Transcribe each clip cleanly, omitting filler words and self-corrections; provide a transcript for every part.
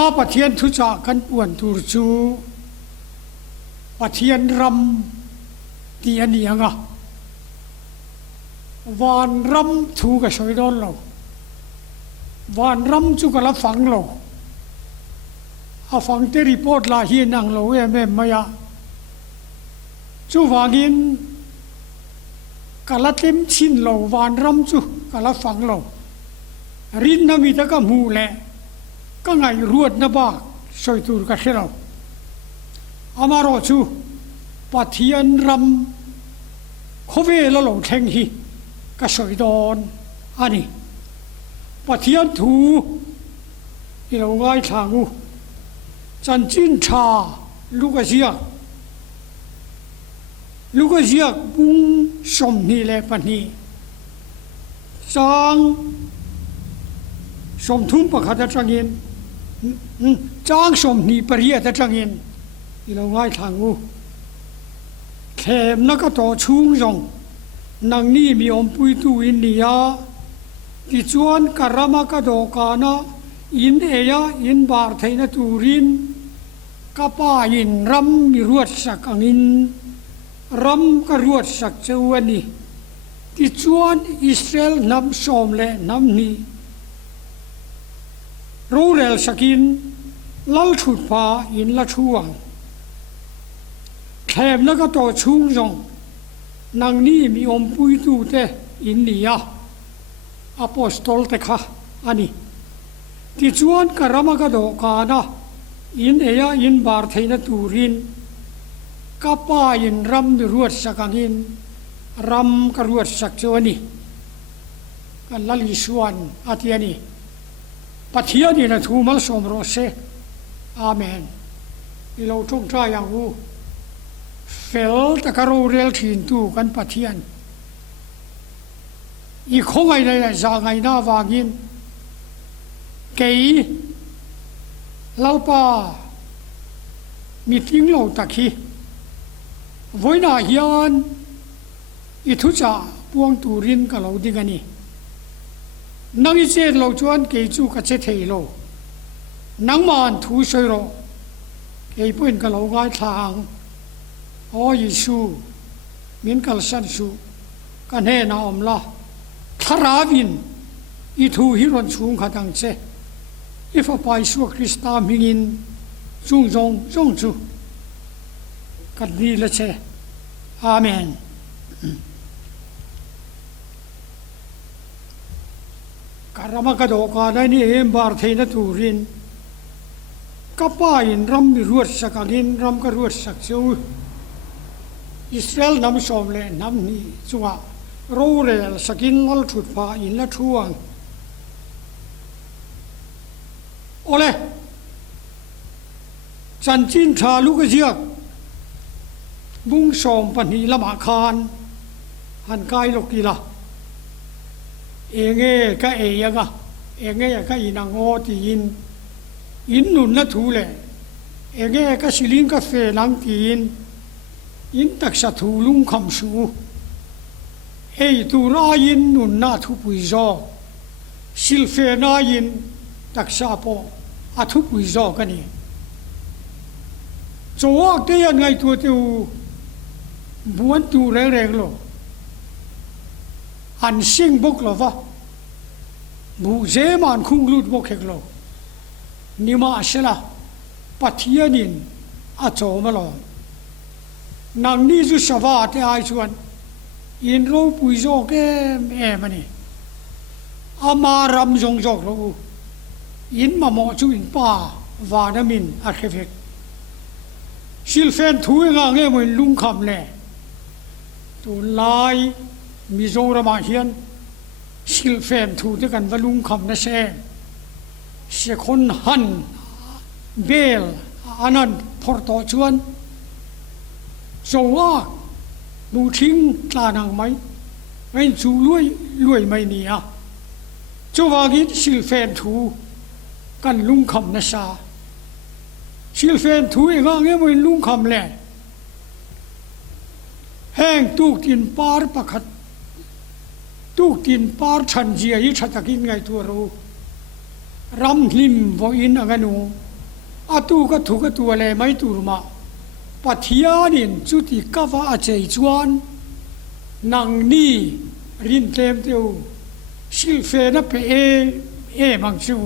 นาปะเทียนทุจากันป่วนตูจูปะเทียนรำตีอันนี้งะวานรำถูกกับช่วยดอนเราวานรำจุกละฝังเราอาฝังเตรีโพดลาเฮียนังเราแม่มายาจูวางินกะละเต็มชินเราวานรำจุกะละฝังเรารินนามีตะกะมูแหละก็ไงรวดนะบ้าช่วยตูรกะเชเราอามารอจูปะเทียนรำโคเวละเราแทงฮีก็ช่วยดอนอันนี้ปะเทียนถูที่เราง่ายทางอูจันจินชาลูกเสียบุ้งสมนี่แหละปะนี่จางสมทุ่มประคัตจังเงินจางสมนี่ปริยตจังเงินที่เราง่ายทางอูแขมนักต่อชุ่งจงนางนี่มีอมปุยตูอินเนียที่จวนกรามากระโดกานะอินเอียอินบาร์ไทนตูรินกับป้าอินรำมีรวดสักอังรำก็รวดสักเจ้านี่ที่จวนอิสราเอลนำสมและนำนี้รู้เรื่องสักินลัลชุดพาอินละช่วงแถมแล้วก็ต่อชุ่งจงนางนี่มีอมปุยตูเตอินเดียอโปสโตลเตค่ะอันนี้ที่จวนกรามากระโดกานะอินเอียอินบาร์ไทนตูรินกับป้าอินรำรวดสักอินรำกรวดสักเจ้านี่กันลลิชวนอาทิตย์นี้ปัทยานี่นะทูมัลสมรสอาเมนที่เราจงใจอย่างวูเฟลตะการูเรลทินตูกันปัทยานอีกคงไงเลยจางไงหน้าวางินเกยเล่าป่ามีทิ้งเราตะคีไว้หน้าเฮียนอีทุจ่าพวงตูรินกับเราดิกันนี่นังอิเจเราจวนเกยจูกับเจเทโลนังมันทูช่วยเราเกยปุ่นกับเราง่ายทางโอ้ยิสูมินกัลสันสูกันเฮนาอมละทาราวินอีทูฮิรอนชุงขัดังเจอีฟ้าไปสู่คริสต์ามิงินจุงจูกันดีละเชอาเมนการามากระโดกาได้นี่เอ็มบาร์เทนตูรินกับป้าอินรำมีรวดสักอินรำก็รวดสักเจ้าอิสราเอลนำสมเลยนำนี่จังรู้เรื่องสกินลัลชุดฟ้าอินละช่วงโอเลจันจินชาลูกเจียกบุ้งสมปัญหีละมาคานหันกายลกีละเองก็เอยกะเองก็อินังโอตีอินนุนละทูเลยเองก็สิลิงก็เฟนังตีอินตักษะทูลุงคำสูตูรายินนุนนาทุปุยจอสิลเฟนายินตักษะปออาทุปุยจอกันนี่โจวกเดียนไงตัวเตียวบวนตูแรงๆโลอันซิงบุกโลวะบูเจมันคุงลุดบุกเฮกโลนิมาเชล่าปัทยานินอาโจมาโลนางนี่จุสวาเตไอชวนอินโรปุยโจเกมมันนี่อามารำจงจอกโลอินมาโมจูอินป้าวานามินอาเคเฟกสิลเฟนทุยงางเงมันลุงคำเลยตัวลายมีโจระมาเฮียนสิลเฟนทูด้วยกันว่าลุงคำนั่นเองเสียคนหันเบลอันนั้นพอร์ตชวนโจว่าบูทิ้งตานังไหมไม่จูรวยไม่เนี่ยโจว่ากิสิลเฟนทูกันลุงคำนั่นซาสิลเฟนทุยงางเงี้ยมันลุงคำแหล่แห้งตุกตินปาร์ประคัดตุกตินปาร์ชันเจียยิชัดกินไงตัวรู้รำลิมวอินอังนู อาตูก็ถูกตัวเลยไม่ตูมาปัทยานินจุติกว่าอาเจจวนนังนี่รินเต็มเตียวสิลเฟนะเปมังจู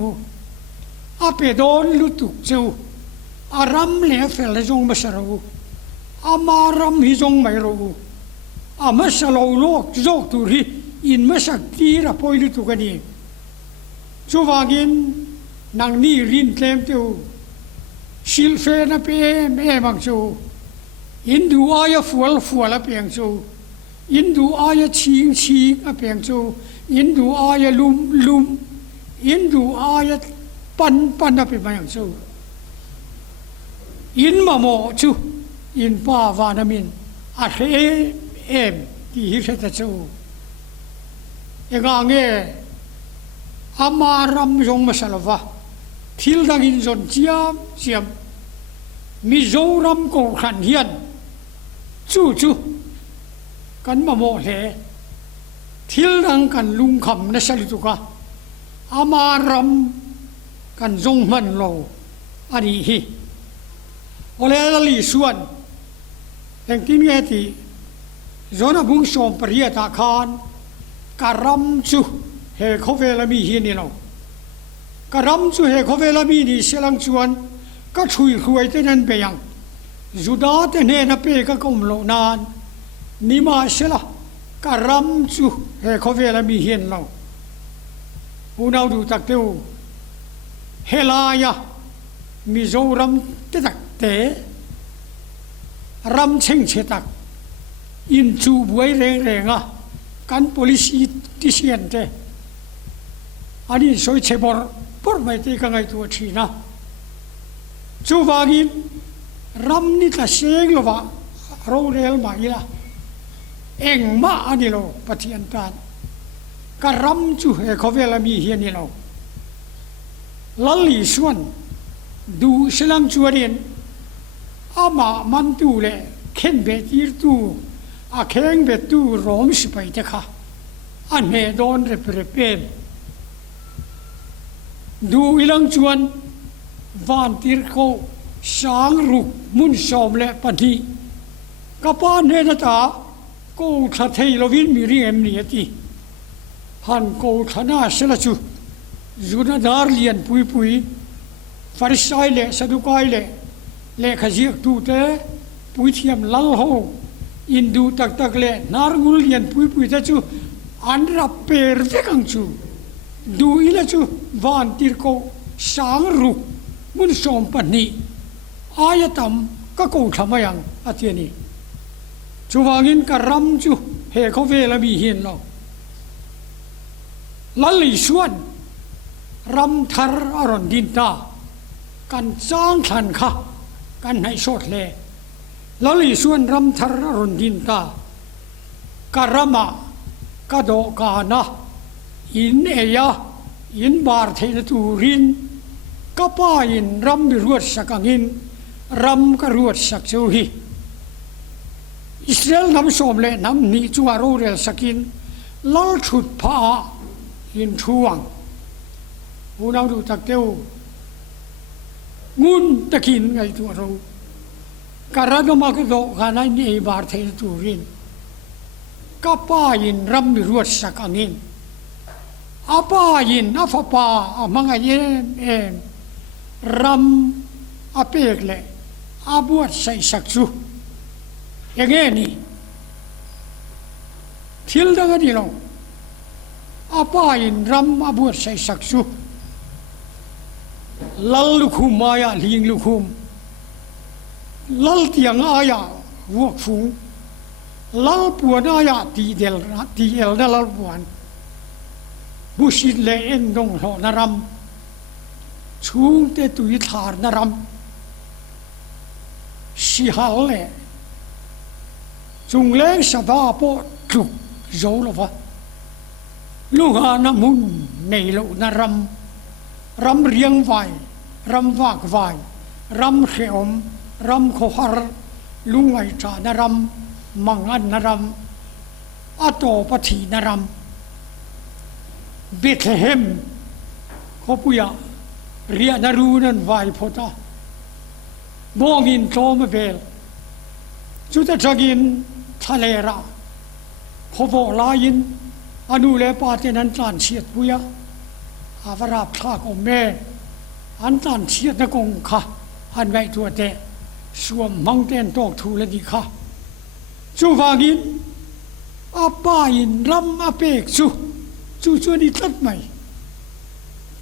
อาเปโดนลุตุกจูอารามเลี้ยเฟลจงมาสรูอามารามฮิจงไม่รู้อามาสลาวโลกโจกตุรีอินมาสักทีระพอยลุตุกันนี่จูวากินนังนี่รินเต็มเตียวสิลเฟนะเปมังจูอินดูอายฟัวละเปียงจูอินดูอายชิงอะเปียงจูอินดูอายลุมอินดูอายปันอะเปียงจูอินมาโมจูอินป้าวานามินอะเฮที่ฮิเรตจูเองางเงอามารามยงมาสลาวะทิลดังอินจนเจียมมิโซรัมโกขันเฮียนจูกันมาโมเหทิลดังกันลุงคำนั่นสิตุกะอามารามกันจงมันโลอันนี้ฮีโอเลลลีส่วนแห่งที่นี้ที่จนบุ้งชมปริยตาคานการัมจูเฮโคเวลามีฮีนี่เราการัมจูเฮโคเวลามีนี่เสลังชวนก็ช่วยรวยแต่นั้นไปยังจุดาแต่เนนเปก็กลมโลนานนิมาเสละการัมจูเฮโคเวลามีฮีนเราอุณาดูตักเตียวเฮลายามิโซรัมเตตักเตรัมเชงเชตักอินจูบวยแรงอ่ะกัน polisi ที่เชียนเตอันนี้สวยเชบอร์ปอร์ไม่ตีกันไงตัวทีนะจูวากินรัมนี่ก็เสียงลว่าเราเรียลมาอีละเองมาอันนี้เราปฏิญาณการรัมจูเฮเขาเวลามีเฮียนี่เราลัลลีส่วนดูสลังจวเรียนอามามันตูเล่เข็นเบตีร์ตูอาเข่งเบตูรอมสิไปเถอะค่ะอันเฮดอนเรเปรเปมดูอีลังจวนวานตีร์เขาสางรุกมุนสอมเล่ปนีกับปานเฮนตากูทัดเฮลวินมีเรียมนี่ตีฮันกูทัดน่าเสละจูจูนาดาร์เลียนปุยฟาริสัยเล่สะดุกายเล่ขจิกตูเตปุยเทียมลัลโฮอินดูตักเล่นารกุลเลียนปุยเตจูอันรับเปรเวกังจูดูอีละจูวานตีร์โกสางรุกมุนสอมปนีอายะตัมก็กูทำมายังอาเทียนีจูวางินการรัมจูเฮเขาเวลามีเห็นเราลัลลิชวนรัมทาร์อารอนดินตากันจ้างขันค่ะกันให้โชดเล่ลัลลิชวนรัมทาร์อารอนดินตาการามากระโดกานะอินเอยาอินบาร์เทนตูรินก็ป้าอินรัมบิรวดสักงินรัมกรวดสักจูฮีอิสราเอลนำสมเลนำนิจวารูเรลสักินลัลชุดผ้าอินช่วงผู้นำดูตักเตียวงุนตะกินไงตัวเราการะดมากระโดกานะนี่บาร์เทนตูรินก็ป้ายินรัมบิรวดสักงินอาป้ายินอาฟป้าอามังไงรัมอาเปกเลยอาบวชใส่สักจูอย่างนี้ทิลดังนี้ลงอาป้ายินรัมอาบวชใส่สักจูลัลลุคุมมายาลิงลุคุมลัลเตียงอายาวัวฟูลัลปวนอายาตีเอลนั่นลัลปวนบุชิดเลนดงหอนรัมชูงเตตุยธารนรัมสิฮัลเลจุงเล้งสะบาปอจุกโจลวะลูกอานามุนในโลนรัมรัมเรียงไวรัมวากไวรัมเขมรัมโคฮาร์ลุงไอจานรัมมังอันนรัมอัตโตปฏินรัมเบธเลเฮมเขาปุยะเรียนรูนันไวพอตา bongin toma bel chuta jagin thalera khobo lain anu le patenan tlan chiat buya avarap thak omme an tlan chiat na kong kha an ngai tu te suam mangten tok thu le di kha chu wangin apa in ram apek chu ni tat mai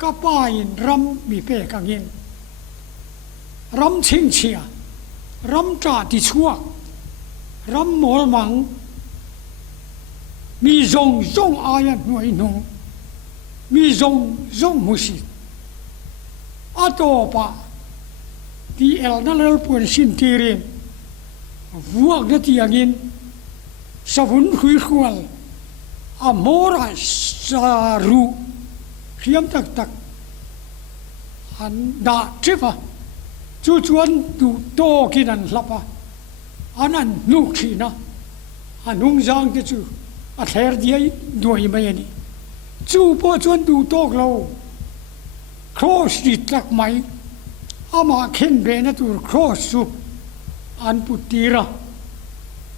ka pa in ram mi pe kangin ram ching chia ram tra ti chua ram mol mang mi zong ayan nuai nung mi zong musi atopa ti el na lel pun sin tirin vuak na ti angin savun khui khwal amora saru khiam tak an da tripa chu chuan tu to kinan hlapa anan nu khina anung jang te chu a ther diai doi mai ani chu po chuan tu tok lo cross di tak mai ama khen be na tur cross su an putira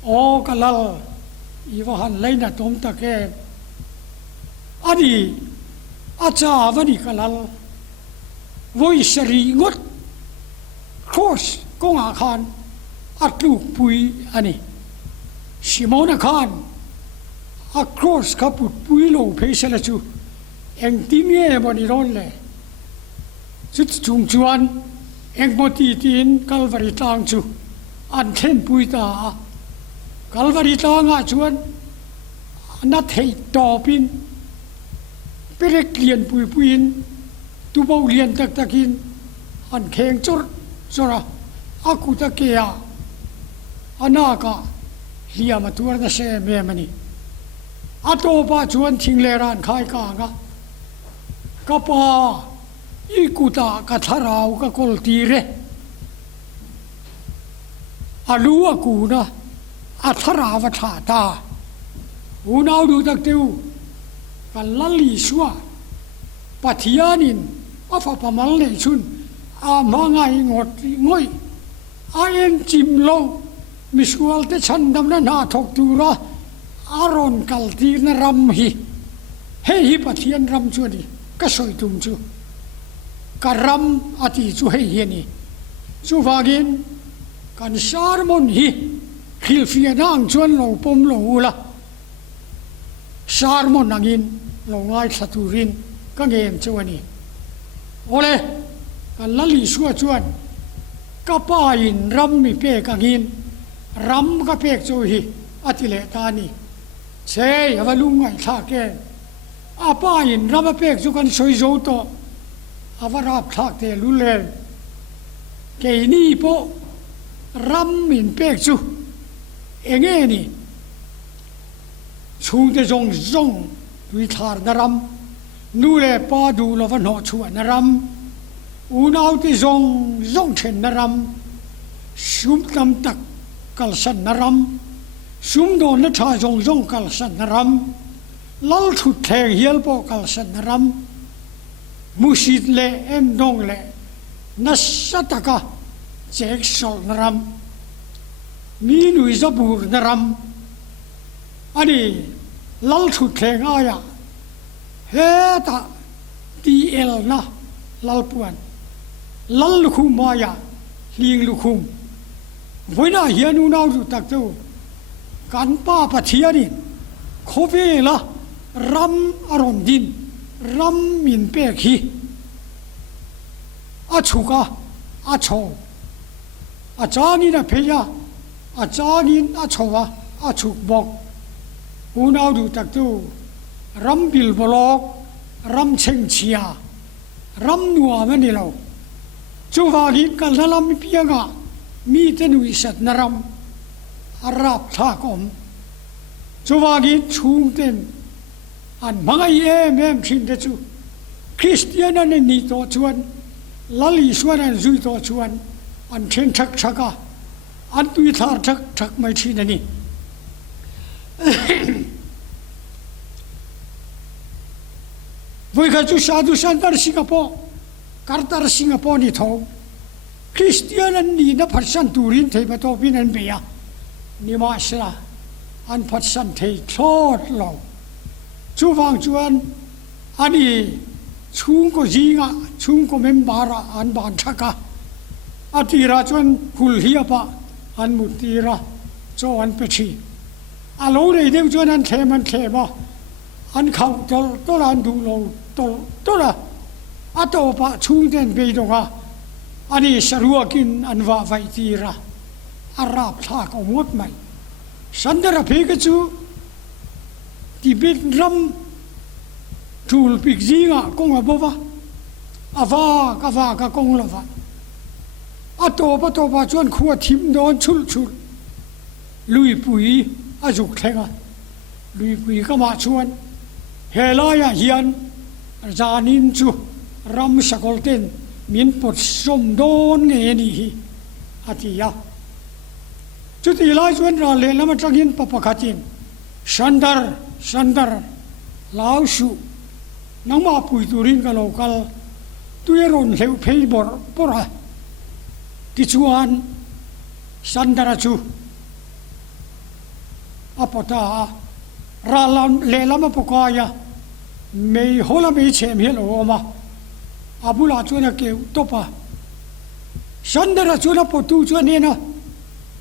o kalal iwa han leina tom take ani acha vani kalal voi sari ngot cross konga khan atluk pui ani simona khan a cross kaput pui lo phesela chu eng timye moni ron le chut chung chuan eng moti tin kalvari tang chu an then pui ta kalvari tanga chuan na thei topin perek lian puin tu bau lian takin an kheng chora aku ta kea anaka liama tur na se me mani atopa chuan thingleran khai ka nga kapa ikuta ka tharau ka koltire alu akuna atharawa tha ta unau du tak teu kan lali suwa pathianin afa pamal nei chun a mangai ngot ngoi ayen chim lo miskual te chandam na na thok tura aron kaltir na ram hi hi pathian ram chu ni ka soi tum chu ka ram ati chu hi ni chu wagin kan sarmon hi khil fia nang chuan lo pom lo la sarmon angin lo ngai thaturin ka ngem chu ani ole kan lali suwa chuan ka pa in ram mi pe kangin ram ka pek chu hi atile ta ni che avalungai tha ke apa in ram pek chu kan soi zo to avarap thak te lule ke ni po ram min pek chu enge ni chung te zong tui thar na ram nu le pa du lo van ho chu na ram unau te zong chen na ram sum tam tak kal san na ram sum do na tha zong kal san na ram lal thu theng hial po kal san na ram musit le em dong le na sataka chek sol na ram mi nui zabur na ram ani lal thu theng aya he ta ti el na lal puan lal lu khum maya ling lu khum voina hianu nau du tak tu kan pa pathiani khobe la ram aron din ram min pe khi achuka acho achani na pheya achani achowa achuk bok unau du tak tu ram bil bolok ram cheng chia ram nuwa mani lo chu wagi kal lam pianga mi te nui sat naram arap tha kom chu wagi chung ten an mangai em thin te chu christian an ni to chuan lali suan an zui to chuan an then thaka an tui thar thak mai thin ani voi ka chu sadhu santar singapore kartar singapore ni tho คริสเตียนนั้นนี่นับพันสันตูรินเทปโตพินันเบียนิมาสละอันพันสันเททอดเราชูฟังชวนอันนี้ชุงก็จีงะชุงก็เมมบาระอันบานชักะอติราชวนคุลเฮียปะอันมุติระโจอันเปชีอาโลเรเดวจวนอันเทมันเทมาอันเขาตัวอันดูโลตัวละอัตโตปะชุงเดนเบยดงะอันนี้สรัวกินอันว่าไวตีระอาราบทากเอาหมดไหมสันดาระเพกจูที่เป็นรำทูลปิกจีงะกงอบัวอาวากะกงละวะอัตโตปะจวนขวดทิมโดนชุลลุยปุยอาจุกเทงะลุยปุยก็มาชวนเฮลายาเฮียนจานินจูรำสกอลเตนมินปดสมโดนเงนี่อาทิยาจุดที่ลายชวนเราเล่นแล้วมันจังหินปะปะขัดจินชันดาร์ลาวชูนังมาปุยตุรินกันโลกัลตุยรอนเลวเพย์บอร์ปะที่ชวนชันดาร์จูอาปตาราลันเลลามาปกายาไม่โหลาไม่เชื่อมเฮลโอมาอาบุลาชวนเกี่ยวตบะชันดาร์ชวนปตุชวนเนี่ยนะ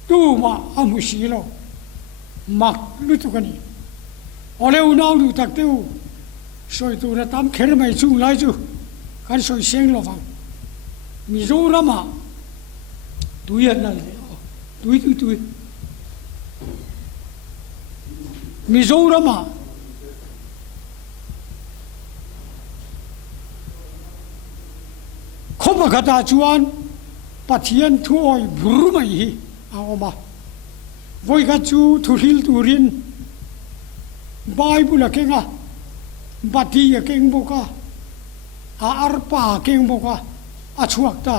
ดูมาอามุชีโลมักลุตุกันนี่เอาเลวน่าดูตักเตียวสวยตัวระตามเขรไม่จูไล่จูกันสวยเสียงโลฟังมีโจรามาตุยนั่นเลยตุยมิโซรามาขบกระดาจวนปัทยันทุอยบรูไม่ฮีเอามาวัยกัจูทุริลตุรินไบเบิลเก่งอ่ะบัดดี้เก่งบุกอ่ะอาร์ปาเก่งบุกอ่ะอาชวกตา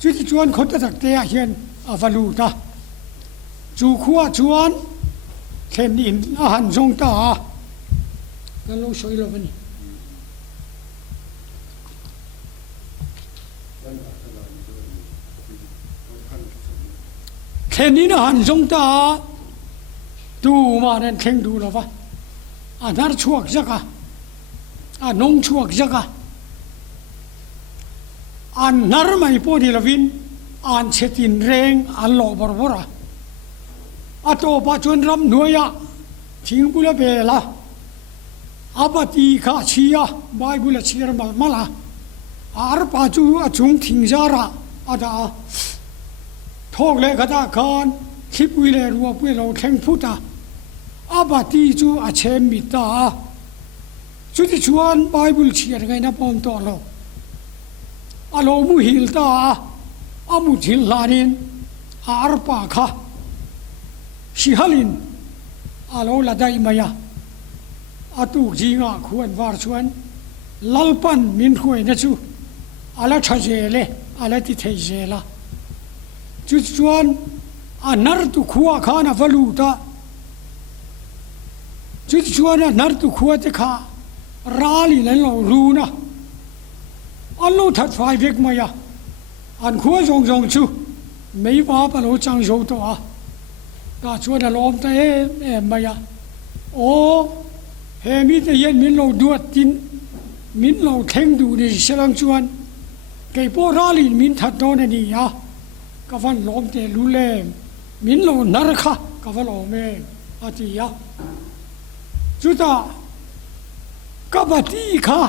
จุดจวนคนตะตักเตียเฮียนอาวลูตาจูขัวจวนเทนินอาหารจงตาแล้วเราช่วยเราไปนี่เทนินอาหารจงตาดูมาเดินเข่งดูเราปะอันนั้นช่วงจักะอันน้องช่วงจักะอันนั้นไม่พอดีละวินอันเชตินเร่งอันหล่อบรระอัตโตปะจวนรำหน่วยะทิ้งบุลเบละอาปติข้าชียะบายบุลเชียร์มาละอาร์ปะจูอาจุงทิ้งจาระอาดาทอกเลยกระดาการคลิปวิเลรัวปุยเราแข่งพุทธาอาปติจูอาเชมิตาจุดที่ชวนบายบุลเชียร์ไงนะปอมต่อเราอาโลมุหิลตาอามุหิลลานินอาร์ปะข้าชิฮัลินอาโลลาได้มายาอาตุกจีงาขวนวาร์ชวนลัลปันมินขวยนะจูอาลาชาเจเลอาลาติเทเจลาจุดชวนอานาร์ตุขวาขานาฟลูตาจุดชวนอานาร์ตุขวาเตขาราลีเลนเรารูนะอันโลทัดไฟเวกมายาอันขวาจงชูไม่ว่าปะโลจังโจตัวก็ชวนอารมณ์แต่มายาโอ้เฮมิตเย็นมินเราดูดตินมินเราเท่งดูในเชลังชวนไก่ปอราลินมินทัดโดนนี่ยาก็ฟันลมเตลุเลมมินเรานรกะก็ฟันลมเองอาทิยาจุดาก็บัติค่ะ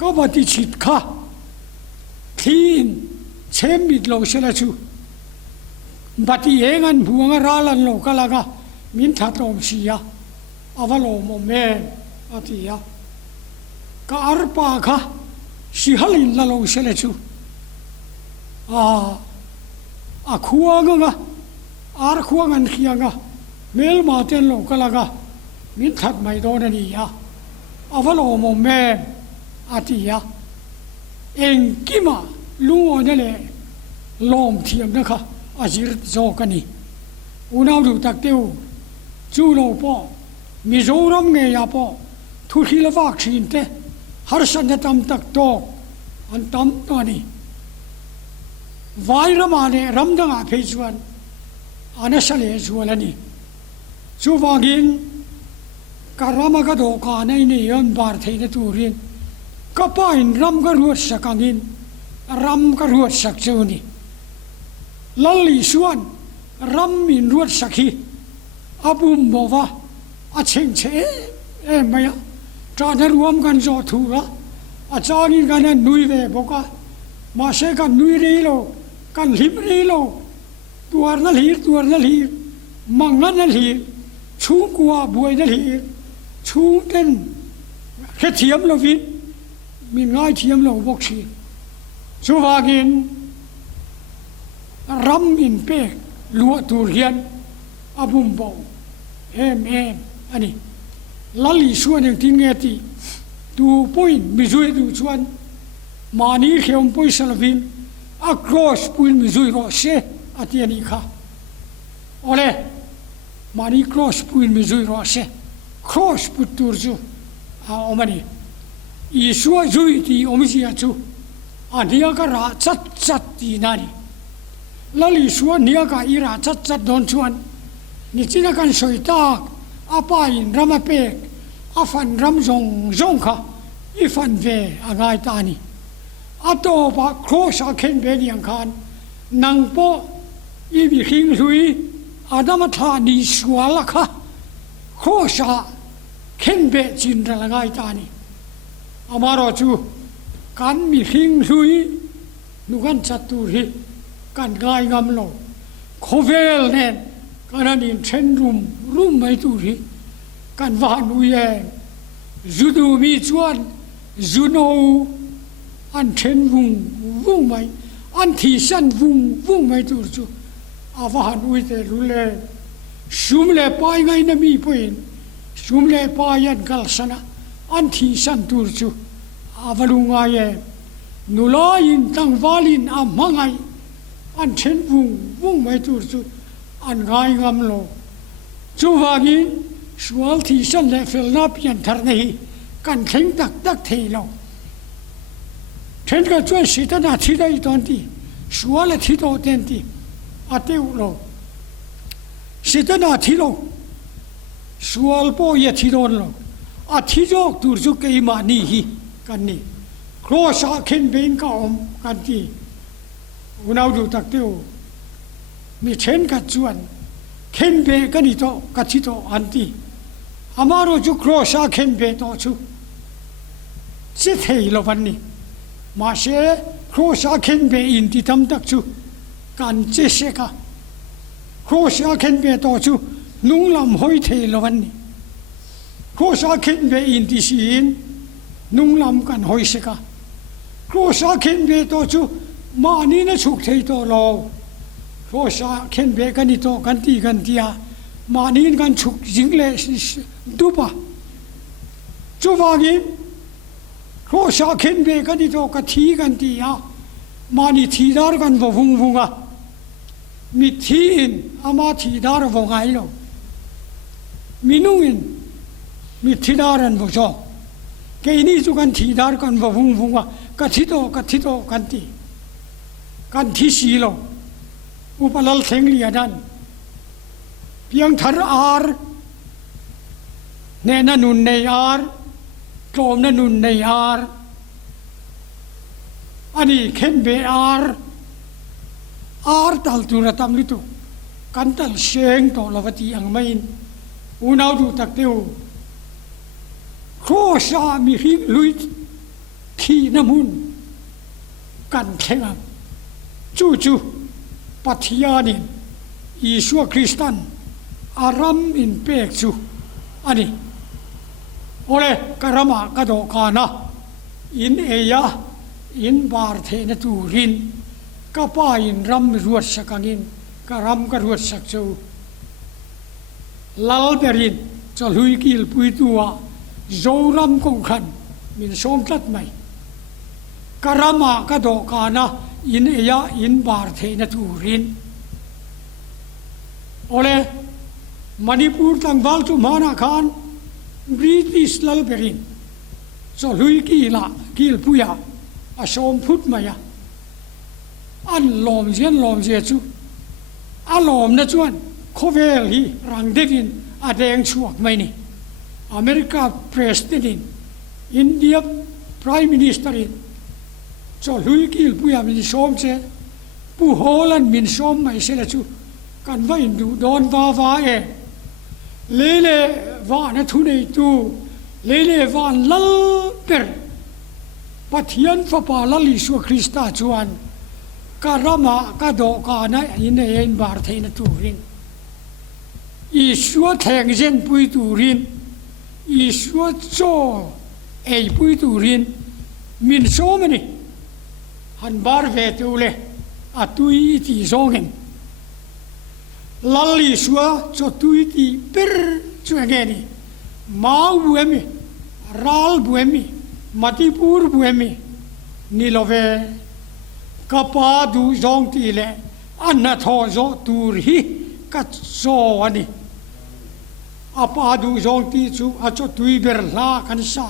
ก็บัติฉิดค่ะทีนเชมิดเราเชลชูบัติเองอันบัวงราลันโลกลากะมินทัดลมชียาอาวาโลมเมอาทิยาก็อาร์ปาค่ะสิฮัลินละโลเชลชูขวางงะอาร์ขวางันเขียงะเมลมาเตนโลกลากะมินทัดไม่โดนนี่ยาอาวาโลมเมอาทิยาเองกิมาลุงอันนี้ลมเทียมนะคะอาจิรโจกันนี่อุณาดูตักเตียวจูโลปอมิโซรัมเงียปอทุกทีละวักชินเตฮาร์ชันจะทำตักโตอันทำตัวนี้ vai ramane ramdanga phechuan anasale zualani chuwangin karama ka do ka nei ni yon bar theina turin kapain ram ka ruat sakangin ram ka ruat sak chuni lalli suan ram min ruat sakhi abum bova acheng che maya trana ruam kan zo thura achani kan nui ve boka ma se kan nui ri lo kan lim ri lo tuar na hir mangan na hir chung kwa buai na hir chung ten khe thiam lo vin min ngai thiam lo bok si chuwagin ram in pe lua tur hian abum bo em ani lali suan yang tin nge ti tu point mi zui tu chuan mani kheom poi salavin a cross puin mi zui ro se atiani kha ole mani cross puin mi zui ro se cross put tur chu a omani i suwa zui ti omisia chu ania ka ra chat ti nani lali suwa nia ka ira chat don chuan ni china kan soita apa in ramapek afan ram zong kha ifan ve angai tani ato ba cross a khen be niang khan nang po i bi hing hui adama tha ni swala kha cross a khen be chin ra ngai tani amaro chu kan mi hing hui nugan chatur hi kan ngai ngam lo khovel nen kananin chen rum mai tu hi kan van uye zudu mi chuan zuno an chen vung mai an thi san vung mai tu chu avan ui te lule sumle pai ngai na mi poin sumle payan kal sana an thi san tur chu avalunga ye nulain tang valin amangai an chen vung mai tur chu an ngai ngam lo chuwagi sual thi san le fel na pian thar nei kan kheng tak thei lo then ka chuan sitana thi dai ton ti sual thi to ten ti ateu lo sitana thi lo sual po ye thi don lo a thi jok tur chu ke ma ni hi kan ni cross a khen bein ka om kan ti unau du tak teu mi chen ka chuan khen be ka ni to ka thi to an ti amaro chu cross a khen be to chu se thei lo van ni ma se cross a khen be in ti tam tak chu kan che se ka cross a khen be to chu nung lam hoi thei lo van ni cross a khen be in ti sin nung lam kan hoi se ka cross a khen be to chu ma ni na chuk thei to lo cross a khen be ka ni to kan tia ma ni kan chuk jing le du pa chu wagi cross a khen be ka ni to ka thi kan tia ma ni thi dar kan vo vunga mi thi in ama thi dar vo ngai lo minung in mi thi dar an vo so ke ni chu kan thi dar kan vo vunga ka thi to kan ti kan thi si lo upalal theng lia dan piang thar ar ne na nun nei ar klom na nun nei ar ani khen be ar tal tu ra tam li tu kan tal seng to lawati ang main unau du tak teu kho sa mi hi lui thi na mun kan thengam chu pathiani Yeshua Kristan aram in pek chu ani ole karama kado kana in eya in bar the na turin kapa in ram ruat sakangin karam ka ruat sak chu lal berin chalhui kil pui tua zoram kong khan min som tat mai karama kado kana in eya in bar the na turin ole Manipur tang val tu mana khan British lal berin so lui kil puya a som phut maya อันลมเสียนลมเสียจูอันลมนะจวนโคเวลฮีรังเดกินอาแดงชวกไม่นี่อเมริกาประธานาธิบดีอินเดียพรีมินิสเตอร์จอลุยกิลปุยามินชมเชปูโฮลันมินชมไม่เสละจูกันว่าอินดูโดนว้าเอเลเลว่านะทุนไอตูเลเลว่าลัลเปอร์ปัทยันฟ้าปาลลิสุคริสตาจวนการามากาโดกานะอินเอ็นบาร์เทนตูรินอีชัวแทงเจนปุยตูรินอีชัวโจเอปุยตูรินมินโซมันนี่ฮันบาร์เวตูเลอาตุยตีโซเงินลัลลิชัวโจตุยตีเปรจวงเงินนี่มาบุเอมิรัลบุเอมิมัติปูร์บุเอมินิโลเวกปาดูจงตีเลอันนัทโจตูรีกัดโซวันนี้อาปาดูจงตีจูอาจจะตุยเบรลากันซา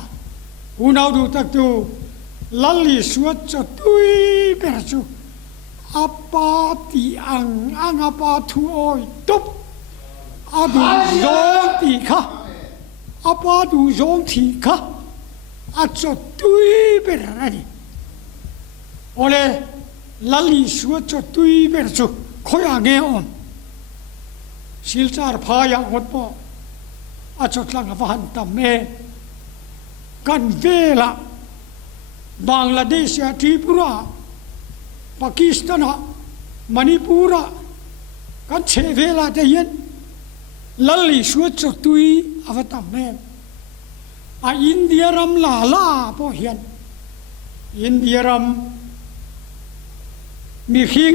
อุณาดูตักตูลัลลิสวดจะตุยเบรจูอาปาตีอังอาปาทูโอยตุบอาดูจงตีค่ะอาปาดูจงตีค่ะอาจจะตุยเบรนี่โอเลลัลลิสวดจะตุยเบรจูคอยอ่างเงอมสิลจาร์พายางหดปออาจจะลังวันตามเมกันเวลาบังกลาเทศทริปุระปากีสถานมณิปุระกันเชเวลาเดียนลัลลิสวดจตุยอวตามเมอินเดียรัมลาลาพอเฮียนอินเดียรัมมีขิง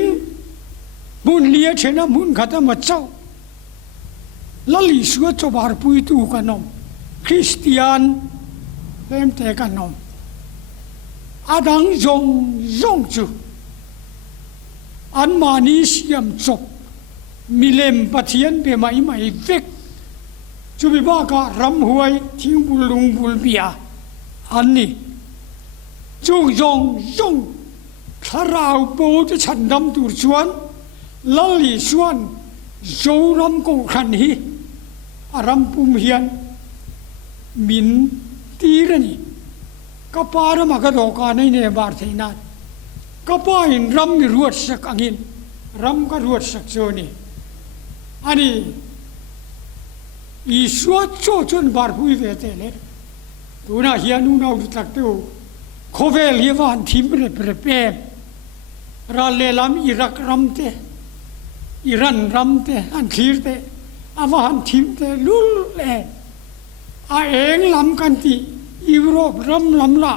มุนเลียเชนะมุนขัดมาเจ้าลัลลิสวดจะบาร์ปุยตูกันนมคริสเตียนเล่มเตกันนมอาดังจงจูอันมานิสยามจบมิเลมปะเทียนเปไม่เวกจูบิบาการำหวยทิ้งบุลุงบุลเบียอันนี้จูจงคราวโบจะฉันดำตูชวนลัลลิชวนโจรำกงขันฮีอารำปุ่มเฮียนมินตีระนี่ก็ปาร์มากระโดกาในเนบาร์เทนันก็ป้าอินรำมีรวดสักอังินรำก็รวดสักโจนี่อันนี้อีสวดโจจนบาร์พุยเวเตเลตัวน่าเฮียนูน่าอุตักตัวโคเวลเฮียวันทิมเรเปรเปมราเลลำอิรักรำเตอิรันรำเตอันคีร์เตอาวันทิมเตลุลเล่อาเองลำกันตียุโรปรำลำละ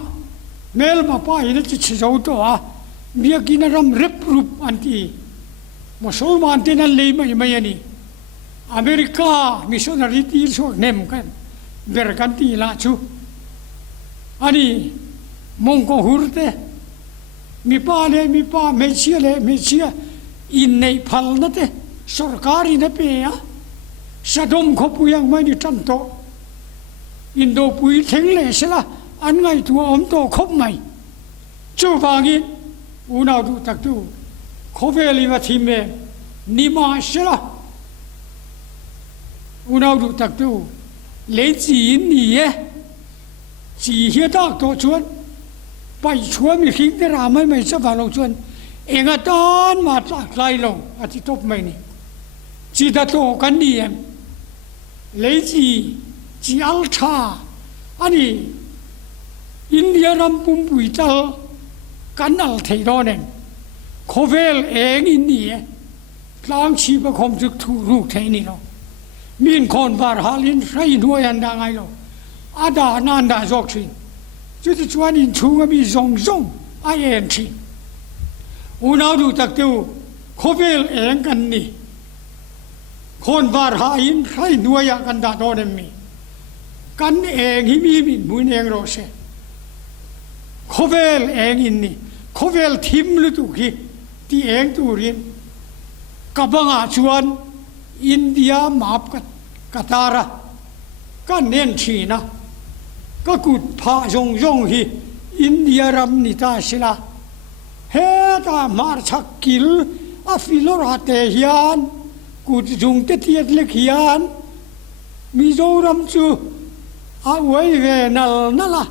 เมลมาป้าอินจะเชี่ยวตัวเบียกินรำเร็บรูปอันตีมุสลิมอันตีนั่นเลยไม่ยันนี่อเมริกามิชชันนารีตีช่วยเนมกันเบรกันตีละชูอันนี้มงคลหุรเตมีป้าเลยมีป้าไม่เชื่อเลยไม่เชื่ออินในพัลนั่นเตสุรการินเปียสะดมขบุยังไม่ได้จันโตอินโดปุยเทงเลยสิละอันไงตัวอมโตขบไม่จูบางินอุณาดูตักตูขบเวลีวัติเมนิมาสิละอุณาดูตักตูเลจีนนี่จีเฮียตักตัวชวนไปชวนมีขิงแต่ราไม่สบายลงชวนเองตอนมาจากไกลลงอาทิตย์ตบไม่นี่จีตาโตกันดีเอ็มเลจีอัลชาอันนี้อินเดียรำปุ่มปุยเจอกันอัลเทโรเนนโคเวลเองอินเดียกลางชีพคมจุกถูรูกเทนี่เรามีนคนบาร์ฮาลินไรหน่วยอันดังไงเราอาดานันดาจอกชินจุดชวนอินชูงมีซงไอเอ็นชินอุณาดูตักเตียวโคเวลเองกันนี่คนบาร์ฮาลินไรหน่วยกันดาโดนมีกันเองฮิมีมุนเองโรเซโคเวลเองอินนี่โคเวลทิมลุตุกีที่เองตูรินกับบังอาชวนอินเดียมาบกัตาระก็เน้นชีนะก็กุดพาจงฮีอินเดียรำนิตาศิลา เฮตามาร์ชักกิลอาฟิโลราเตฮิอันกูจุงเตเทียดเล็กฮิอันมิโซรัมจูอาไว้เวนัลนั่นละ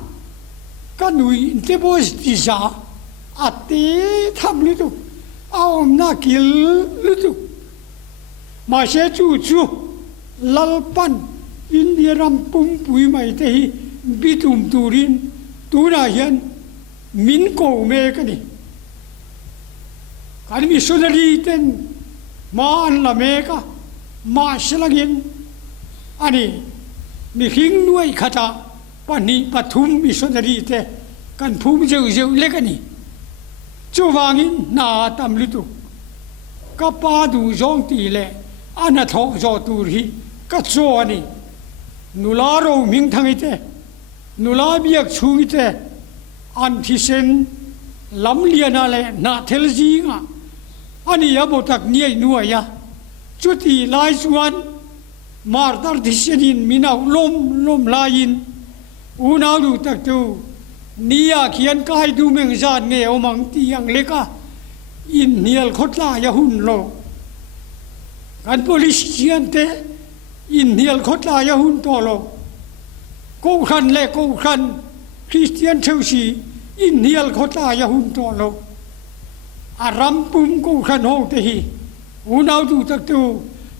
กันนุยเทโบสติซาอาเตทำลิตุเอาหน้ากิลลิตุมาเชจูลัลปันอินเดียรัมปุ่มปุยไม่เตหิบิตุมตูรินตูนาเฮียนมินโกเมกันนี่การมิสุนารีเต็นมาอันละเมกะมาชลักินอันนี้มีหิงนวยขจาปนีปฐุมมิสุนารีเตกันภูมิเจ้าเล็กนี่จูวางินนาตามลิตุกับปาดูจงตีเลอันนั้นทอกจอตูรีก็โจนี่นุลาโรมิงทั้งอิเตนุลาเบียกชูอิเตอันที่เซนลำเลียนาเลนาเทลจีงะอันนี้ยาบตักเนี่ยนัวยาจุดที่ลายชวนมาร์ตาร์ที่เซนินมินาลมลายินอุณาดูตักตูนี่ยาเขียนกายดูเมงจานเงามังที่ยังเล็กอินเนียลขดลายาหุนโลกันโพลิสเชียนเตอินเนียลขดลายาหุนโตโลกูขันเล็กกูขันคริสเตียนเชลซีอินเนียลขดลายาหุนโตโลอารัมปุมกูขันโฮเตฮีอุณาดูตักตู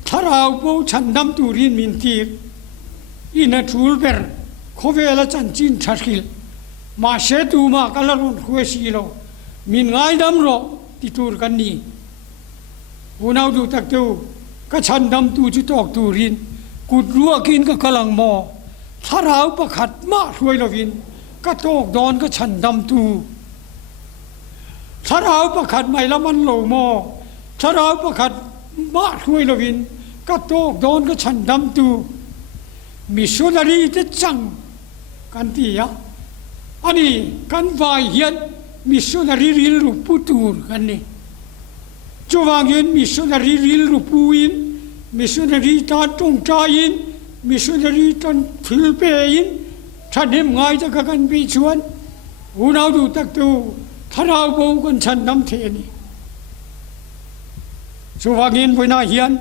ทาราวโบฉันดำตูรินมินทีอินทูลเบอร์โคเวลจันจินชักิลมาเชตูมากลารุนคุเอซีโลมินไงดำโรติตูร์กันนี่อุณาดูตักตูก็ฉันดำตูจุตอกตูรินกุดรัวกินก็กำลังมอถ้าเราประคัดมาช่วยเราวินก็ตอกดอนก็ฉันดำตูถ้าเราประคัดไม่ละมันโลมอถ้าเราประคัดมาช่วยเราวินก็ตอกดอนก็ฉันดำตูมิสุนารีจะจังกันที่ยะอันนี้กันวายเฮียนมิสุนารีริลรูปูตูร์กันนี่จูวางเงินมิสุนารีริลรูปูอินมิสุนารีตานตงใจอินมิสุนารีตานทิลเปอินฉันเห็นไงจะกันไปชวนอุณาดูตักตูถ้าเราโบกันฉันน้ำเทนี่จูวางเงินไปนาเฮียน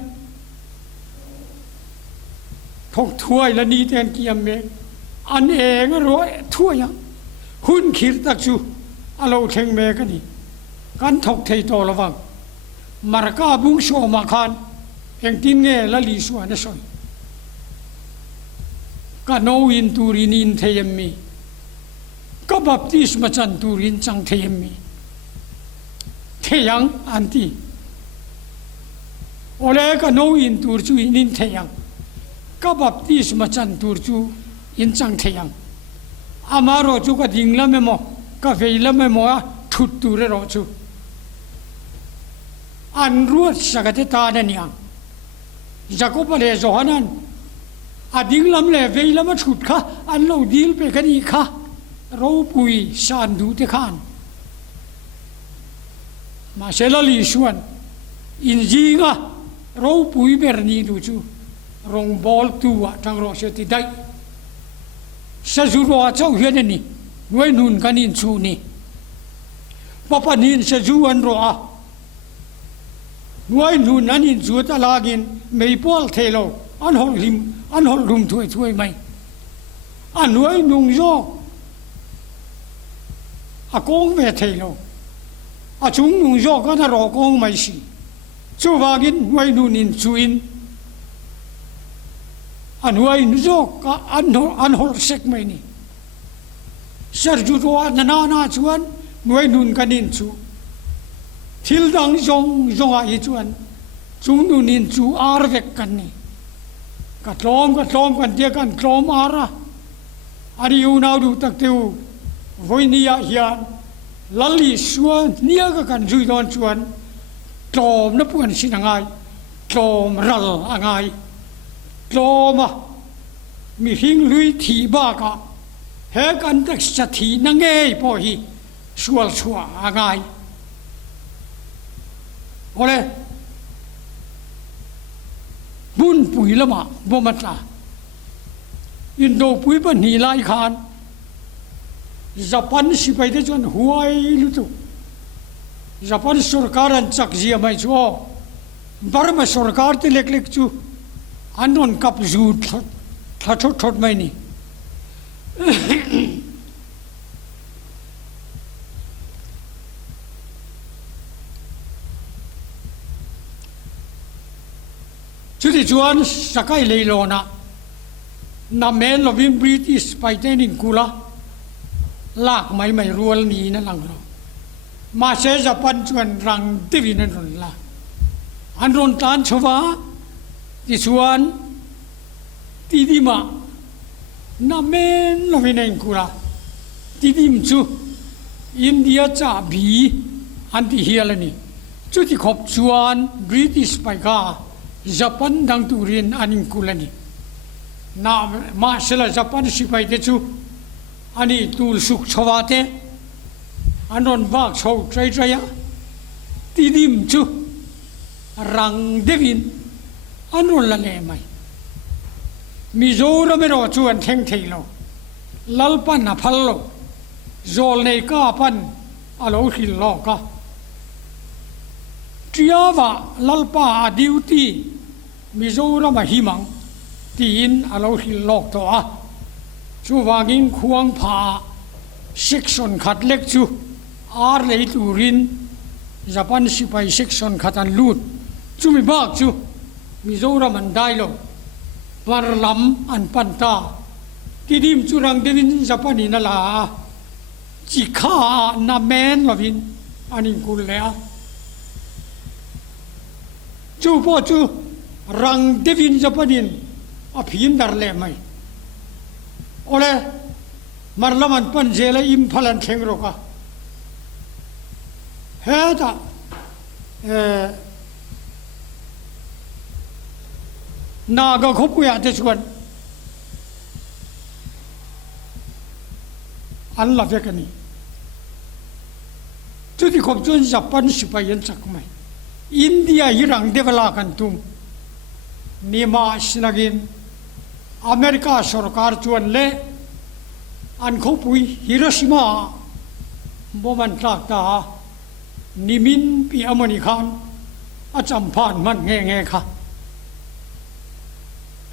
ทกถ้วยและนี่แทนเกียมเมอันเองร้อยถ้วยหุ่นขีดตักจูอาเราเทงเมกันนี่กันทกเทยโตระวังมารกาบุ้งโชมาคานเองตินเงละลีสวนสอยก็โนวินตูรินินเทยมมีก็บัพติสมาจันตูรินจังเทยมมีเทยังอันตีโอเลก็โนวินตูรจูนินเทยังก็บัพติสมาจันตูรจูอินจังเทยังอามาโรจูก็ดิ่งละเมโมก็เวลละเมโมทุดตูเรโรจูอันรู้สักแต่ตาเนี่ยยังจะก็ไปเลยจอนั้นอดิ่งลำเล่เวลมาชุดข้าอันเราดีลไปกันอีกข้าเราปุยชานดูเตขานมาเชลลีชวนอินจีงะเราปุยเบอร์นีดูจูรงบอลตัวทางโรเชติได้เสจุรัวเจ้าเฮียนนี่หน่วยนุนกันอินชูนี่ปปนินเสจุวันรัวหน่วยนุนนั้นอินจูตะลากินไม่พอลเทโลอันหอลรุมถ้วยไหมอันหน่วยนุงโยกอากงเวเทโลอาจุงนุงโยกก็น่ารอกงไม่สิจูวากินหน่วยนุนินจูอินอันหน่วยนุโยกก็อันหอลเซกไม่นี่เสจุรัวนาชวนหน่วยนุนกันอินจูทิลดังจงอาอิจวนจุงนุนินจูอาร์เวกกันนี่ก็ตรอมกันเดียกันตรอมอาระอาริยูนาดูตักเตียววันนี้เฮียนลัลลีชวนเนี่ยก็กันจุยดอนชวนตรอมนับวันสินังไงตรอมรัลอ่างไงตรอมมีหิงลุยทีบ้ากะเฮกันตักสถีนังเงยพอฮีชัวอ่างไงโอเลบุญปุ๋ยละมาบ่มัดละอินโดปุ๋ยปนีลายคานจะปันสิไปได้จนหวยลุตุ Japan sarkaran chak zia mai chu Burma sarkar te lek lek chu anon kap zu thot mai ni chu ti chuan sakai leilona na men loving British paitening kula lak mai rual ni na lang lo ma se Japan chuan rang divin an ron la an ron tan chowa ti chuan ti di ma na men loving kula ti dim chu India cha bi an ti hialani chu ti khop chuan British pai ka Japan dang turin aning kulani na ma sela Japan sipai te chu ani tul suk chawate anon bak chau trai ti dim chu rang devin anon la le mai Mizoram ro chu an theng theilo lalpan na phallo zol nei ka pan alo hil lo ka triava lalpa duty Mizoram himang tin alo hil lok to a chu wangin khuang pha section khat lek chu ar lei turin Japan sipai section khatan lut chu mi bak chu Mizoram an dai lo war lam an panta tidim churang devin Japani na la chi kha na men lovin anin kul le a chu po chu rang devin Japanin a phim dar le mai ole marlaman pan jela imphalan thengro ka heta naga khopuya te chuan an la vekani chuti khop chun Japan sipayan chak mai India hirang devala kan tum nima sinagin America sarkar chuan le an khopui Hiroshima boman tlak ta nimin pi amani khan acham phan man nge kha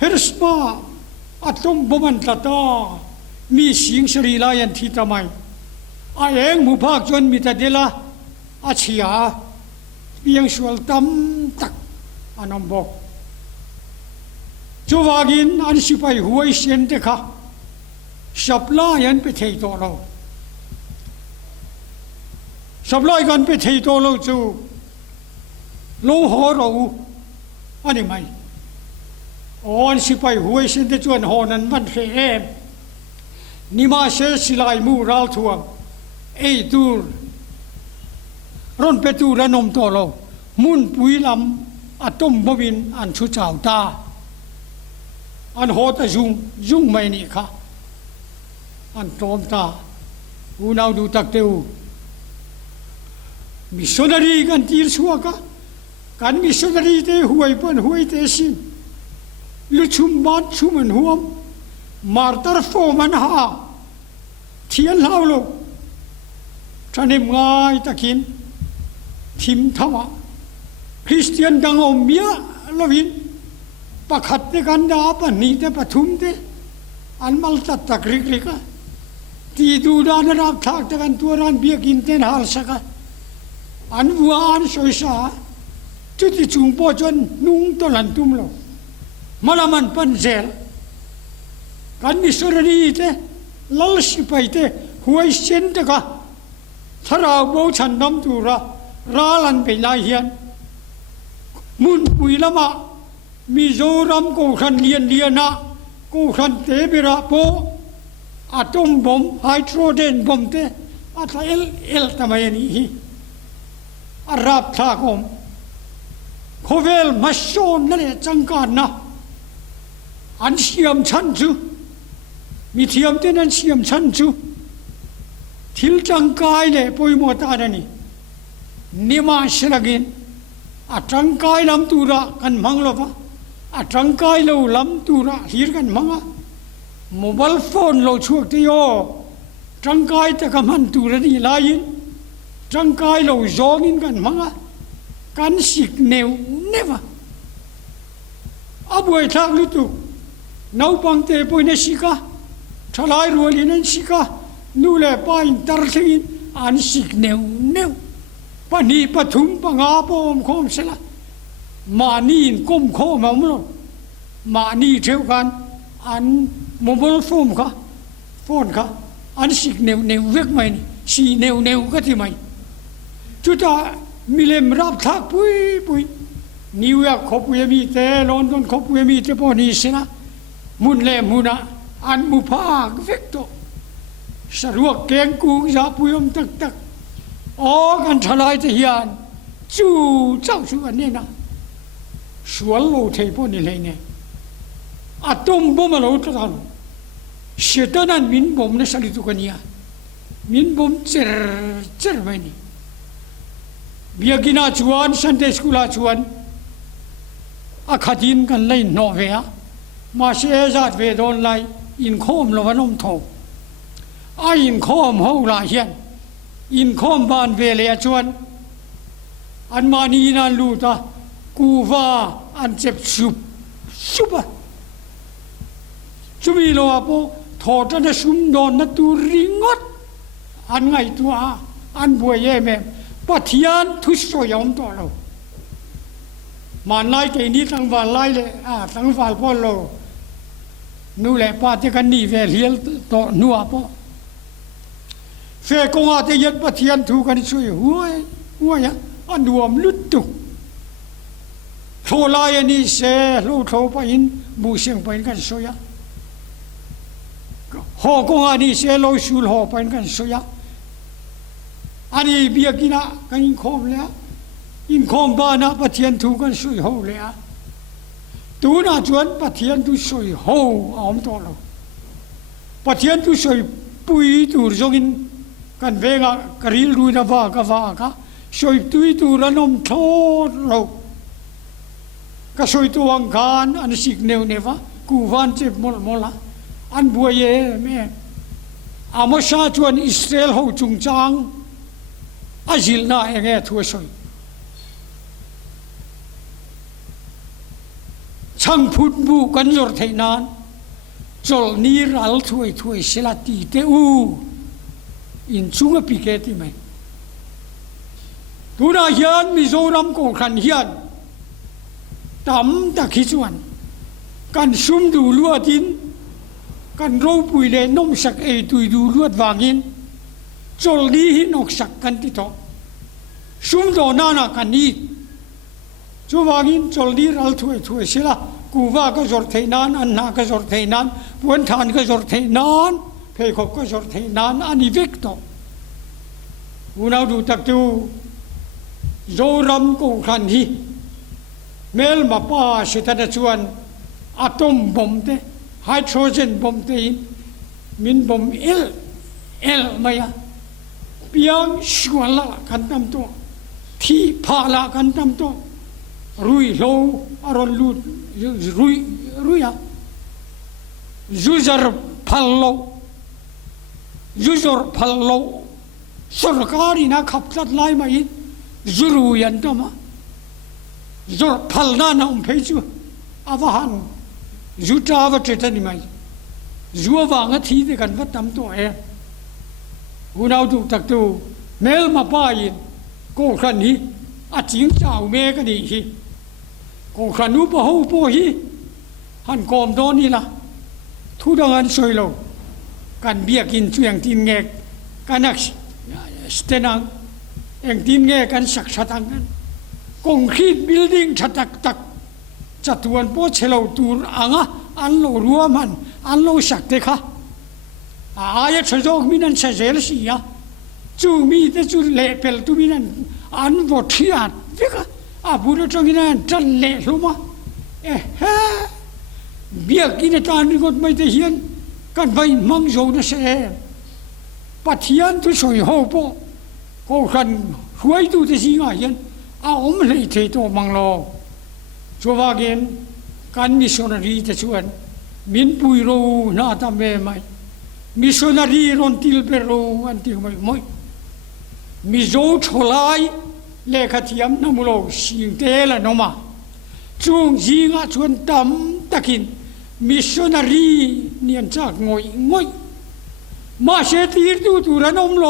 Hiroshima atom boman tlata mi sing sri layan thi tamai a eng mu phak chuan mi ta dela achia piang sual tam tak anom bok chuwagin an sipai huai sian te kha sapla yan pe thei to lo saplai gan pe thei to lo chu lo ho ro ani mai on sipai huai sian te chuan honan man fe em nima se silai mu ral thuam ei tur ron pe tu ranom to lo mun pui lam atom bovin an chu chau ta an hota zung mai ni kha an tom ta u nau du tak teu missionary kan tir suwa ka kan missionary te huai pan huai te sin lu chum ban chuman huam martar fo man ha thian lau lo tranim ngai takin thim thama Christian dangom mia lovin pakhat te kan da pani te pathum te an mal tat tak rik rika ti du da na rap thak te kan turan biakin ten hal saka an wan soisa chu ti chung po chon nung to lan tum lo malaman pan zel kan missionary te lal sipai te huai sen te ka tharau bo chan nam tu ra lan pe lai hian mun pui lama Mizoram ko khan lian na ko khan te bera po atom bomb hydrogen bomb te atla el tamayani hi arab tha kom khovel mason na le changkan na an siam chan chu mi thiam te nan siam chan chu thil changkai le poimo ta ni nima shragin a changkai lam tura kan manglova a changkai lo lam tura hir kan manga mobile phone lo chuak te yo changkai ta kam han tura ni lain จังกายเราจองินกันมั้งอ่ะกันสิกเนวเนวะอาบวยทักลุตุน้าปังเตปอยนสิกาทลายรัวลินันสิกานูเลปาอินตาร์ทินอันสิกเนวเนวปนีปฐุมปงาปอมคมเสละมานีนก้มโคมามุลมานีเท่ากันอันโมบลโฟมค่ะโฟนค่ะอันสิกเนวเนวเวกไหมนี่สีเนวเนวก็ที่ไหมจุดามิเลมรับทักปุยปุยนิวยอร์กขบปุยมีเตลอนดอนขบปุยมีเตปอนีสินะมุนเลมุนะอันมุภาคเวกโตสรวกเกงกูยาปุยมตักตักอ๋อกันทลายทะยานจู่เจ้าชัวนี่นะสวนโลเทปอนี่เลยเนี่ยอาตมบ่มาโลตะนเสตนันมินบ่มนะสลิตุกันเนี่ยมินบ่มเจอไหมนี่เบียกินาชวนซันเดสกุลาชวนอาคดินกันเลยโนเวียมาเสียจัดเวดอนไลอินโคมลวันอมทองอินโคมเฮาลาเฮียนอินโคมบานเวเลียชวนอันมานีนันลูตากูว่าอันเจ็บชุบชุบีโลอาโปทอดนะชุมดอนนะตูริงอดอันไงตัวอันบัวเย่แม่ปัทยานทุสยอมต่อเรามาไล่เกนี้ทั้งวันไล่เลยทั้งวันพ่อเรานู่นแหละป้าที่กันนี่เวลียต่อนัวพ่อเฟกงอาเตยัดปัทยานถูกันช่วยหัวยังอันรวมลุดตุโทลายนี่เสลูโทไปอินบูเสียงไปกันช่วยหอกงอานี่เสลูชูลหอไปกันช่วยอันนี้เบียกินะกันอินคอมเลยอินคอมบ้านะปัทยันถูกันช่วยหัวเลยตัวน่าจวนปัทยันถูช่วยหัวอมตัวเราปัทยันถูช่วยปุยตัวจงอินกันเวงกริลรูนาวากะช่วยตุยตัวระนมโทษเราก็ช่วยตัวอังคารอันสิกเนวเนวะกูวันเจ็บมลอันบัวเย่แม่อามาชาจวนอิสราเอลเขาจุงจางอาจิลนาเองทั่วช่วยช่างพุทธบูกันจดเทนานจลนีรัลถ้วยเสลตีเตอูอินซุงปิเกติไหมตัวนาเฮียนมิโซรัมโกขันเฮียนตำตะขิจวนกันซุ่มดูลวดินกันรูปุยเลนมสักตุยดูลวดวางินจลนีหินอกสักกันติโตซุ่มโดนากันนี้จูวางินจลนีรัลถ้วยเสละกูว่าก็จดเทนานอันนาก็จดเทนานปวนทานก็จดเทนานเพยขบก็จดเทนานอันนี้เวกโตอุณาดูตักตูโจรัมกูขันฮีเมลมาป้าสิทธิ์ชวนอะตอมบอมเตไฮโดรเจนบอมเตมินบอมเอลมายาเปียงชวนละกันตามตัวที่พาละกันตามตัวรุยโลอารอนลูดรุยอะยูซาร์พัลโลสุรการีนะขับจัดไล่มาอินจูรุยันตมาจูพัลนานะเพจูอาวหันจูตาวเจตันิมาจูวางที่เด็กันวัดตามตัวอุณาดูตักตูเมลมาป้ายินก็ขันนี้อาจิงเจ้าเมกันดีฮีก็ขันุปะหูปะฮีหันกอมโดนนี่ละทุดังอันสวยโลกันเบียกินช่วยทีมเงกกันนักสเตนังเองทีมเงกันสักชัตังกันคอนกรีตบิลดิ้งชัดตักจัดวันโพเชลาวตูร์อ่างอันโลรัวมันอันโลสักเด็กค่ะอายะชโจกมินันเซเซลสีอะจูมีแต่จูเละเปลตูมินันอันวอที่อัดเด็กอะบุรุษจงมินันจันเละรู้มั้ยเฮ้เบียกินตานี่ก็ไม่ได้เห็นกันไปมังโจนะเซ่ปัทยันตุสอยหัวปอก็กันหวยดูที่สิงห์ยันอมเลยเทโตมังโลชัวร์กันกันมิชชันนารีจะชวนมินปุยโรนาตามเบไม่มิชชันนารีรอนติลเปโรอันติไม่ไม่ มิโจโชลายเลขเทียมนมุโลสิงเตละนมาจุงยิงชวนตำตะกินมิชชันนารีเนียนจากงอยงอยมาเชตีร์ตูตุระนมโล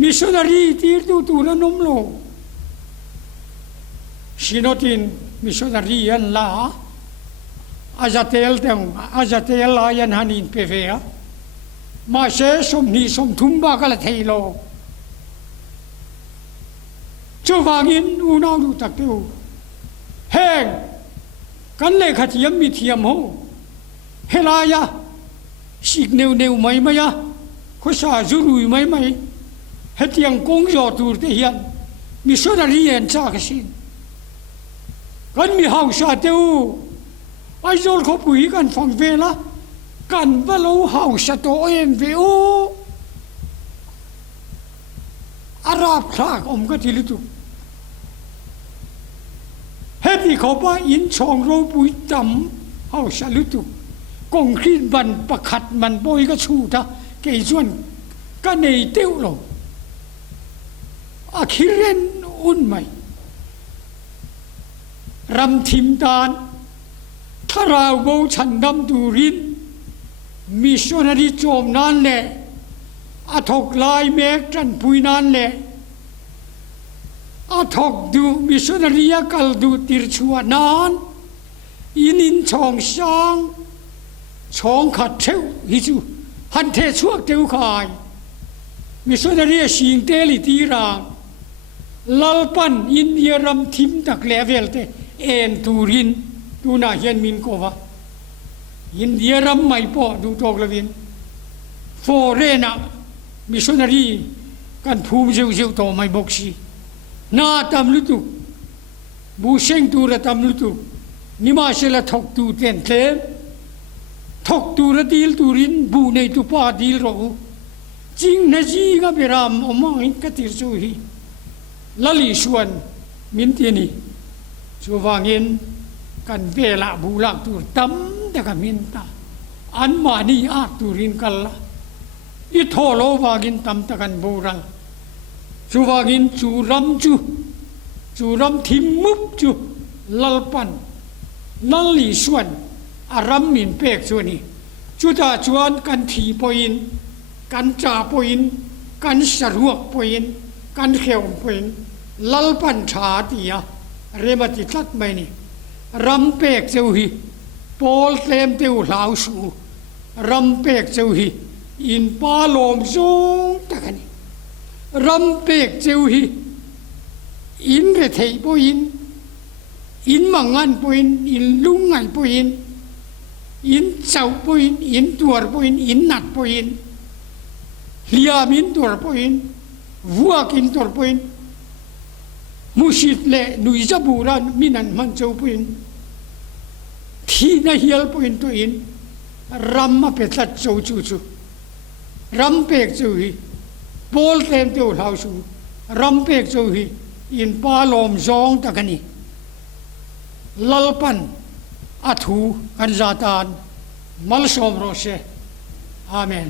มิชชันนารีตีร์ตูตุระนมโลชิโนตินมิชชันนารียันลาอาจจะเตลเตงอาจจะเตลลายันฮันินเปเฟียมาเชสมนีสมทุมบากละเทโลจูวางินอูนาดูตักเตวแห้งกันเลขเทียมมีเทียมโหเฮลายะสิกเนวไม่ไหมยะข้าชาจุรุยไม่เฮตียงกงยอตูร์เทียนมีส่วนรีเอ็นจากสินกันมีหาวชาเตวไอ้โจลเขาปุยกันฟังเวลากันว่าเราหาวชาโตเอ็มเวโออาราบคลากอมก็ทีลิตุเฮตีเขาว่าอินช่องโรปุยจำหาวชาลิตุกงครีนบันประคัดมันบอยก็ชูทะเกยส่วนก็ในเตี้ยวเราอาคิเรนอุ่นไหมรำทิมตานถ้าเราโบฉันดำดูรินมิชชันนารีโจมนั่นแหละอาทกลายเมกจันปุยนั่นแหละอาทกดูมิชชันนารีกัลดูติรชัวนานอินินช่องช่างช่องขัดเทวฮิจูฮันเทชวกเทวขายมิชชันนารีสิงเตลิตีรางลลปันอินเดียรำทิมตักเลเวลเตเอ็นตูรินดูน่าเห็นมินโกวะอินเดียรำไม่พอดูตกละวินโฟเรนะมิชชันนารีกันภูมิเจ้าโตไม่บกชีน่าตำลุตุบูเชงตูระตำลุตุนิมาเชลทกตูเต็นเทมทกตูระดีลตูรินบูในตุปาดีลโรจริงนะจีก็เปรามอมองกติรจูฮีลลิชวนมินเตียนีชัววางินกันเวลาบูลักตูตั้มแต่กันมินตาอันมานีอาตูรินกัลละอิทโลวางินตั้มแต่กันบูรังชัววางินจูรัมทิมมุบจูลลปันลลิชวนอารัมมินเปกชวนีจุดาชวนกันทีปอยน์กันจ่าปอยน์กันสรวกปอยน์กันเขียวปอยน์ลลปันชาติยาเรมาติทัดไม่นี่รำเปกเจ้าฮีโพลเต็มเตียวลาวสูรำเปกเจ้าฮีอินปาลมซงตะกันนี่รำเปกเจ้าฮีอินเรเทยปอยน์อินมังงันปอยน์อินลุงไงปอยน์อินเจ้าปอยน์อินตัวปอยน์อินนัดปอยน์เลียมินตัวปอยน์วัวกินตัวปอยน์มุชิดเล่นุยจับูรันมินันมันเจ้าปอยน์ที่น่าเฮียลปอยน์ตัวอินรำมาเป็นสัตว์เจ้าจู่รำเปกเจ้าฮีโพลเต็มเตียวลาวสูรำเปกเจ้าฮีอินปาลมซองตะกันนี่ลลปันอัทูกันจาตานมัลชอมโรเชอาเมน